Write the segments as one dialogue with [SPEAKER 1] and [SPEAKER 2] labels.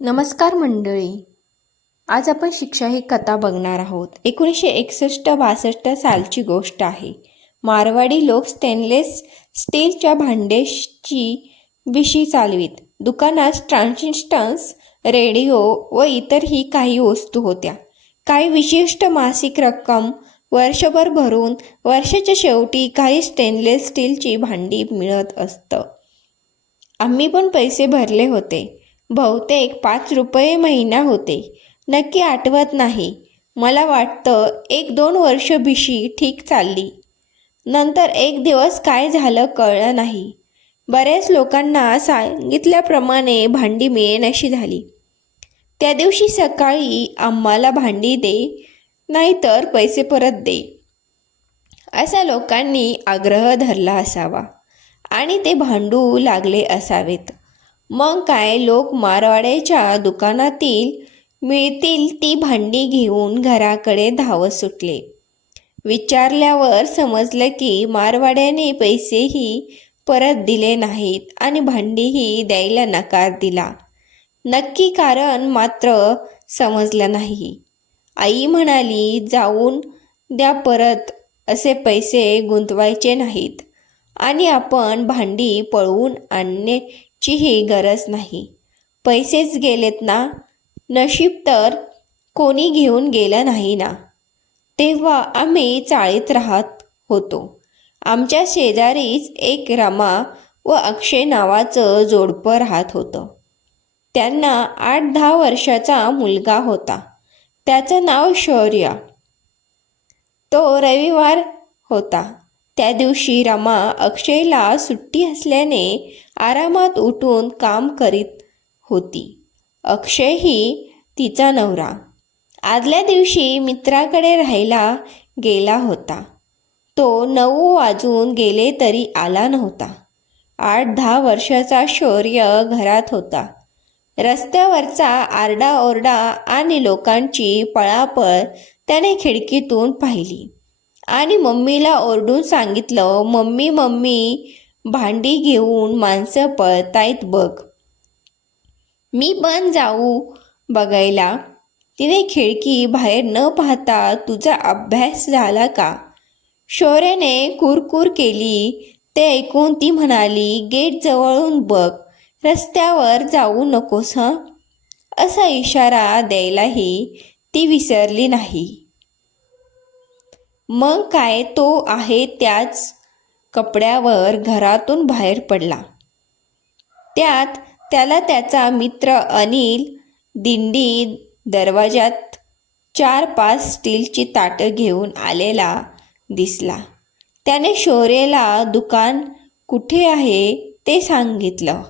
[SPEAKER 1] नमस्कार मंडळी. आज आपण शिक्षा ही कथा बघणार आहोत. एकोणीसशे एकसष्ट बासष्ट सालची गोष्ट आहे. मारवाडी लोक स्टेनलेस स्टीलच्या भांडेची विशी चालवीत. दुकानात ट्रान्झिस्टन्स रेडिओ व इतरही काही वस्तू होत्या. काही विशिष्ट मासिक रक्कम वर्षभर भरून वर्षाच्या शेवटी काही स्टेनलेस स्टीलची भांडी मिळत असतं. आम्ही पण पैसे भरले होते. बहुतेक पाच रुपये महिना होते. नक्की आठवत नाही. मला वाटतं एक दोन वर्ष भिशी ठीक चालली. नंतर एक दिवस काय झालं कळलं नाही. बऱ्याच लोकांना सांगितल्याप्रमाणे भांडी मिळेनाशी झाली. त्या दिवशी सकाळी आम्हाला भांडी दे नाहीतर पैसे परत दे. असा लोकांनी आग्रह धरला असावा आणि ते भांडू लागले असावेत. मग काय लोक मारवाड्याच्या दुकानातील मिळतील ती भांडी घेऊन घराकडे धावत सुटले. विचारल्यावर समजलं की मारवाड्याने पैसेही परत दिले नाहीत आणि भांडीही द्यायला नकार दिला. नक्की कारण मात्र समजलं नाही. आई म्हणाली जाऊन द्या परत असे पैसे गुंतवायचे नाहीत आणि आपण भांडी पळवून चीही गरज नाही. पैसेच गेलेत ना. नशीब तर कोणी घेऊन गेलं नाही ना. तेव्हा आम्ही चाळीत राहत होतो. आमच्या शेजारीच एक रमा व अक्षय नावाचं जोडपं राहत होतं. त्यांना आठ दहा वर्षाचा मुलगा होता. त्याचं नाव शौर्य. तो रविवार होता. त्या दिवशी रमा अक्षयला सुट्टी असल्याने आरामात उठून काम करीत होती. अक्षयही तिचा नवरा. आदल्या दिवशी मित्राकडे राहायला गेला होता. तो नऊ वाजून गेले तरी आला नव्हता. आठ दहा वर्षाचा शौर्य घरात होता. रस्त्यावरचा आरडाओरडा आणि लोकांची पळापळ त्याने खिडकीतून पाहिली. आणि मम्मीला ओरडून सांगितलं मम्मी मम्मी भांडी घेऊन माणसं पळतायत बघ. मी पण जाऊ बघायला. तिने खिडकी बाहेर न पाहता तुझा अभ्यास झाला का? शौर्याने कुरकुर केली. ते ऐकून ती म्हणाली गेट जवळून बघ. रस्त्यावर जाऊ नकोस हं? असा इशारा द्यायलाही ती विसरली नाही. मग काय तो आहे त्याच कपड्यावर घरातून बाहेर पडला. त्यात त्याला त्याचा मित्र अनिल दिंडी दरवाजात चार पाच स्टीलची ताटं घेऊन आलेला दिसला. त्याने शोरेला दुकान कुठे आहे? ते सांगितलं.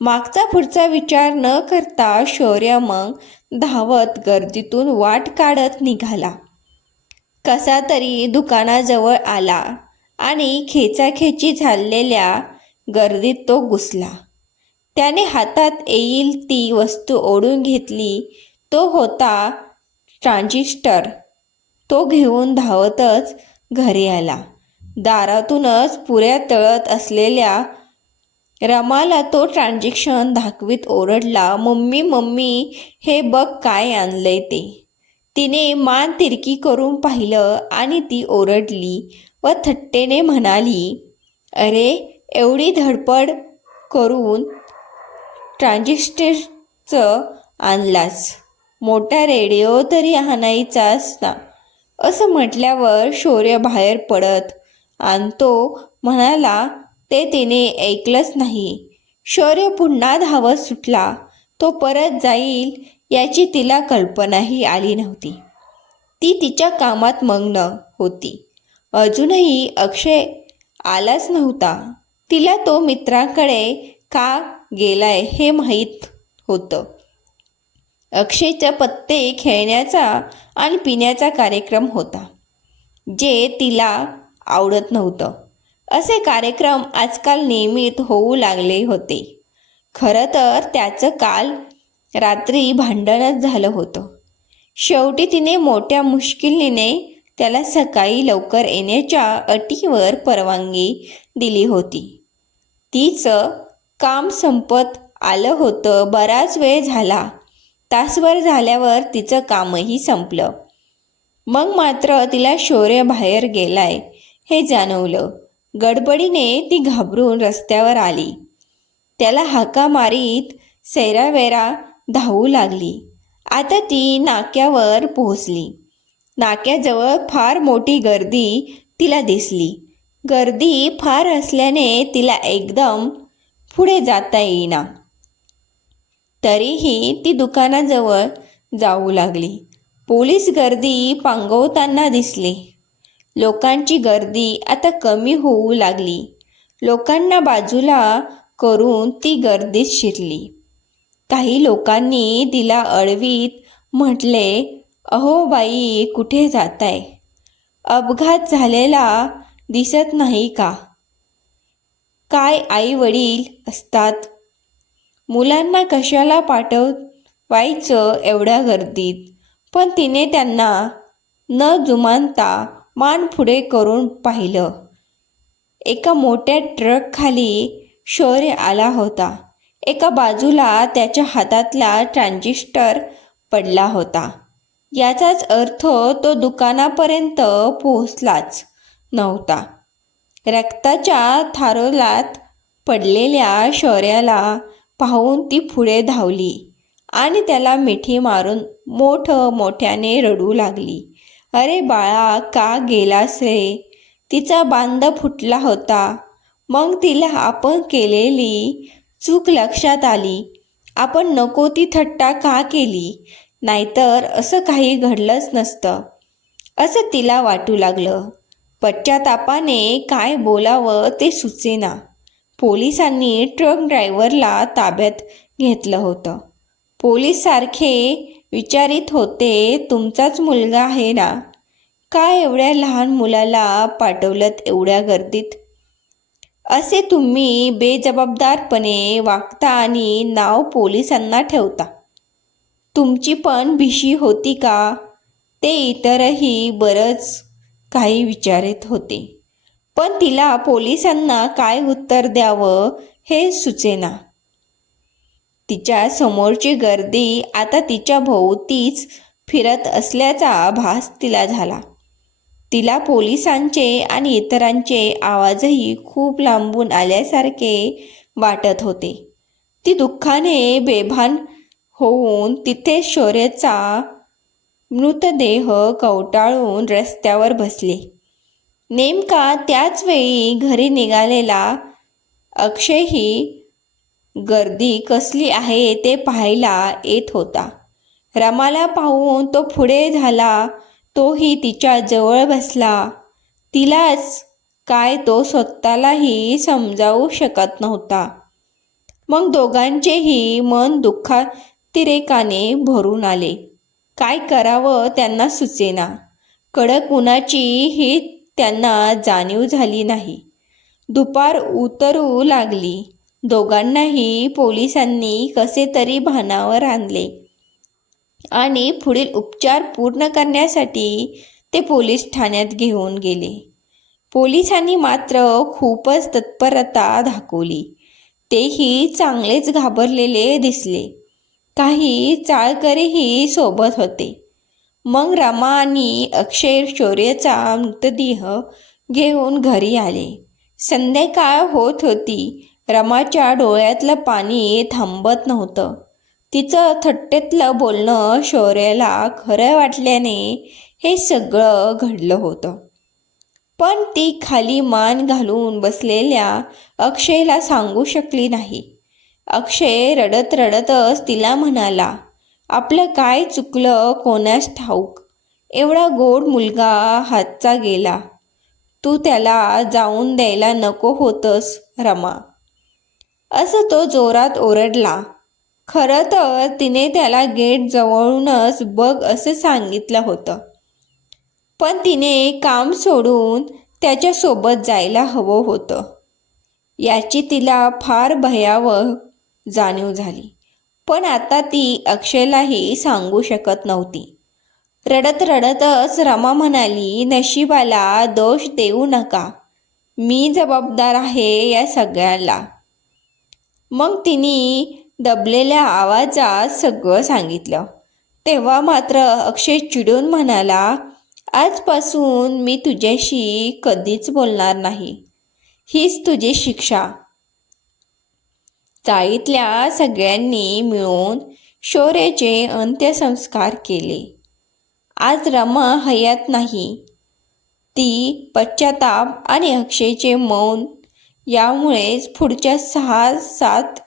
[SPEAKER 1] मागचा पुढचा विचार न करता शौर्य मग धावत गर्दीतून वाट काढत निघाला. कसा तरी दुकानाजवळ आला आणि खेचाखेची झालेल्या गर्दीत तो घुसला. त्याने हातात येईल ती वस्तू ओढून घेतली. तो होता ट्रान्झिस्टर. तो घेऊन धावतच घरी आला. दारातूनच पुऱ्या तळत असलेल्या रमाला तो ट्रान्झॅक्शन दाखवीत ओरडला मम्मी मम्मी हे बघ काय आणलंय ते. तिने मान तिरकी करून पाहिलं आणि ती ओरडली व थट्टेने म्हणाली अरे एवढी धडपड करून ट्रान्झिस्टरचं आणलास. मोठा रेडिओ तरी आणायचाच ना असं म्हटल्यावर शौर्य बाहेर पडत आणि तो म्हणाला ते तिने ऐकलंच नाही. शौर्य पुन्हा धावत सुटला. तो परत जाईल याची तिला कल्पनाही आली नव्हती. ती तिच्या कामात मग्न होती. अजूनही अक्षय आलाच नव्हता. तिला तो मित्राकडे का गेलाय हे माहीत होतं. अक्षयचा पत्ते खेळण्याचा आणि पिण्याचा कार्यक्रम होता जे तिला आवडत नव्हतं. असे कार्यक्रम आजकाल नियमित होऊ लागले होते. खरं तर त्याचं काल रात्री भांडणच झालं होतं. शेवटी तिने मोठ्या मुश्किलीने त्याला सकाळी लवकर येण्याच्या अटीवर परवानगी दिली होती. तिचं काम संपत आलं होतं. बराच वेळ झाला. तासभर झाल्यावर तिचं कामही संपलं. मग मात्र तिला शौर्य बाहेर गेलाय हे जाणवलं. गडबडीने ती घाबरून रस्त्यावर आली. त्याला हाका मारीत सैरावेरा धावू लागली. आता ती नाक्यावर पोहोचली. नाक्याजवळ फार मोठी गर्दी तिला दिसली. गर्दी फार असल्याने तिला एकदम पुढे जाता येईना. तरीही ती दुकानाजवळ जाऊ लागली. पोलीस गर्दी पांगवताना दिसली. लोकांची गर्दी आता कमी होऊ लागली. लोकांना बाजूला करून ती गर्दीत शिरली. काही लोकांनी तिला अडवीत म्हटले अहो बाई कुठे जाताय? अपघात झालेला दिसत नाही का? काय आई वडील असतात? मुलांना कशाला पाठवायचं एवढ्या गर्दीत? पण तिने त्यांना न जुमानता मान पुढे करून पाहिलं. एका मोठ्या ट्रकखाली शौर्य आला होता. एका बाजूला त्याच्या हातातला ट्रान्झिस्टर पडला होता. याचाच अर्थ तो दुकानापर्यंत पोहोचलाच नव्हता. रक्ताच्या थारोलात पडलेल्या शौर्याला पाहून ती पुढे धावली आणि त्याला मिठी मारून मोठं मोठ्याने रडू लागली. अरे बाळा का गेलास रे? तिचा बांध फुटला होता. मग तिला आपण केलेली चूक लक्षात आली. आपण नको ती थट्टा का केली? नाहीतर असं काही घडलंच नसतं. असं तिला वाटू लागलं. पश्चातापाने काय बोलावं ते सुचेना. पोलिसांनी ट्रक ड्रायव्हरला ताब्यात घेतलं होतं. पोलीससारखे विचारित होते तुमचाच मुलगा आहे ना? काय एवढ्या लहान मुलाला पाठवलं एवढ्या गर्दीत? असे तुम्ही बेजबाबदारपणे वागता आणि नाव पोलिसांना ठेवता. तुमची पण भीशी होती का? ते इतरही बरंच काही विचारित होते. पण तिला पोलिसांना काय उत्तर द्यावं हे सुचेना. तिच्या समोरची गर्दी आता तिच्या भोवतीच फिरत असल्याचा भास तिला झाला. तिला पोलिसांचे आणि इतरांचे आवाजही खूप लांबून आल्यासारखे वाटत होते. ती दुःखाने बेभान होऊन तिथे शौर्याचा मृतदेह कवटाळून रस्त्यावर बसले. नेमका त्याच वेळी घरी निघालेला अक्षयही गर्दी कसली आहे ते पाहायला येत होता. रमाला पाहून तो पुढे झाला तोही तिच्या जवळ बसला. तिलाच काय तो स्वतःलाही समजावू शकत नव्हता. मग दोघांचेही मन दुःखातिरेकाने भरून आले. काय करावं त्यांना सुचेना. कडक उन्हाची ही त्यांना जाणीव झाली नाही. दुपार उतरू लागली. दोघांनाही पोलिसांनी कसे तरी भानावर आणले. आणि पुढील उपचार पूर्ण करण्यासाठी ते पोलीस ठाण्यात घेऊन गेले. पोलिसांनी मात्र खूपच तत्परता दाखवली. तेही चांगलेच घाबरलेले दिसले. काही चाळकरीही सोबत होते. मग रमा आणि अक्षय शौर्यचा मृतदेह घेऊन घरी आले. संध्याकाळ होत होती. रमाच्या डोळ्यातलं पाणी थांबत नव्हतं. तिचं थट्टेतलं बोलणं शौर्याला खरं वाटल्याने हे सगळं घडलं होतं. पण ती खाली मान घालून बसलेल्या अक्षयला सांगू शकली नाही. अक्षय रडत रडतच तिला म्हणाला आपलं काय चुकलं कोणास ठाऊक? एवढा गोड मुलगा हातचा गेला. तू त्याला जाऊन द्यायला नको होतंस रमा. असं तो जोरात ओरडला. खरं तर तिने त्याला गेट जवळूनच बघ असं सांगितलं होतं. पण तिने काम सोडून त्याच्यासोबत जायला हवं होतं. याची तिला फार भयावह जाणीव झाली. पण आता ती अक्षयलाही सांगू शकत नव्हती. रडत रडतच रमा म्हणाली नशिबाला दोष देऊ नका. मी जबाबदार आहे या सगळ्याला. मग तिने दबलेल्या आवाजात सगळं सांगितलं. तेव्हा मात्र अक्षय चिडून म्हणाला आजपासून मी तुझ्याशी कधीच बोलणार नाही. हीच तुझी शिक्षा. चाळीतल्या सगळ्यांनी मिळून शौर्याचे अंत्यसंस्कार केले. आज रमा हयात नाही. ती पश्चाताप आणि अक्षयचे मौन यामुळेच पुढच्या सहा सात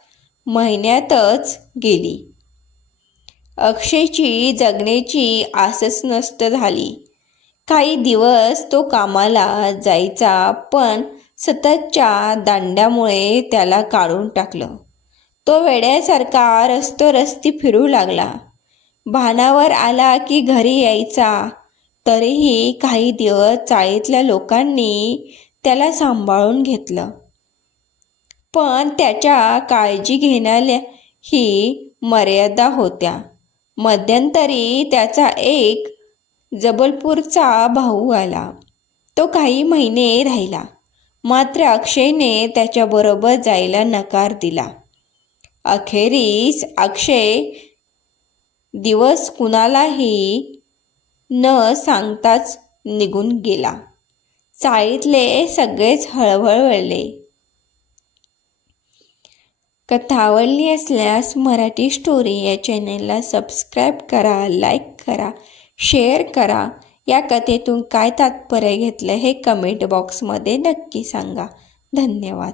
[SPEAKER 1] महिन्यातच गेली. अक्षयची जगण्याची आसच नष्ट झाली. काही दिवस तो कामाला जायचा पण सततच्या दांड्यामुळे त्याला काढून टाकलं. तो वेड्यासारखा रस्तो रस्ती फिरू लागला. भानावर आला की घरी यायचा. तरीही काही दिवस चाळीतल्या लोकांनी त्याला सांभाळून घेतलं. पण त्याच्या काळजी घेण्याला ही मर्यादा होत्या. मध्यंतरी त्याचा एक जबलपूरचा भाऊ आला. तो काही महिने राहिला. मात्र अक्षयने त्याच्याबरोबर जायला नकार दिला. अखेरीस अक्षय दिवस कुणालाही न सांगताच निघून गेला. चाळीतले सगळेच हळहळले कथा आवडली असल्यास मराठी स्टोरी या चॅनेलला सबस्क्राईब करा लाईक करा शेअर करा. या कथेतून काय तात्पर्य घेतलं हे कमेंट बॉक्समध्ये नक्की सांगा. धन्यवाद.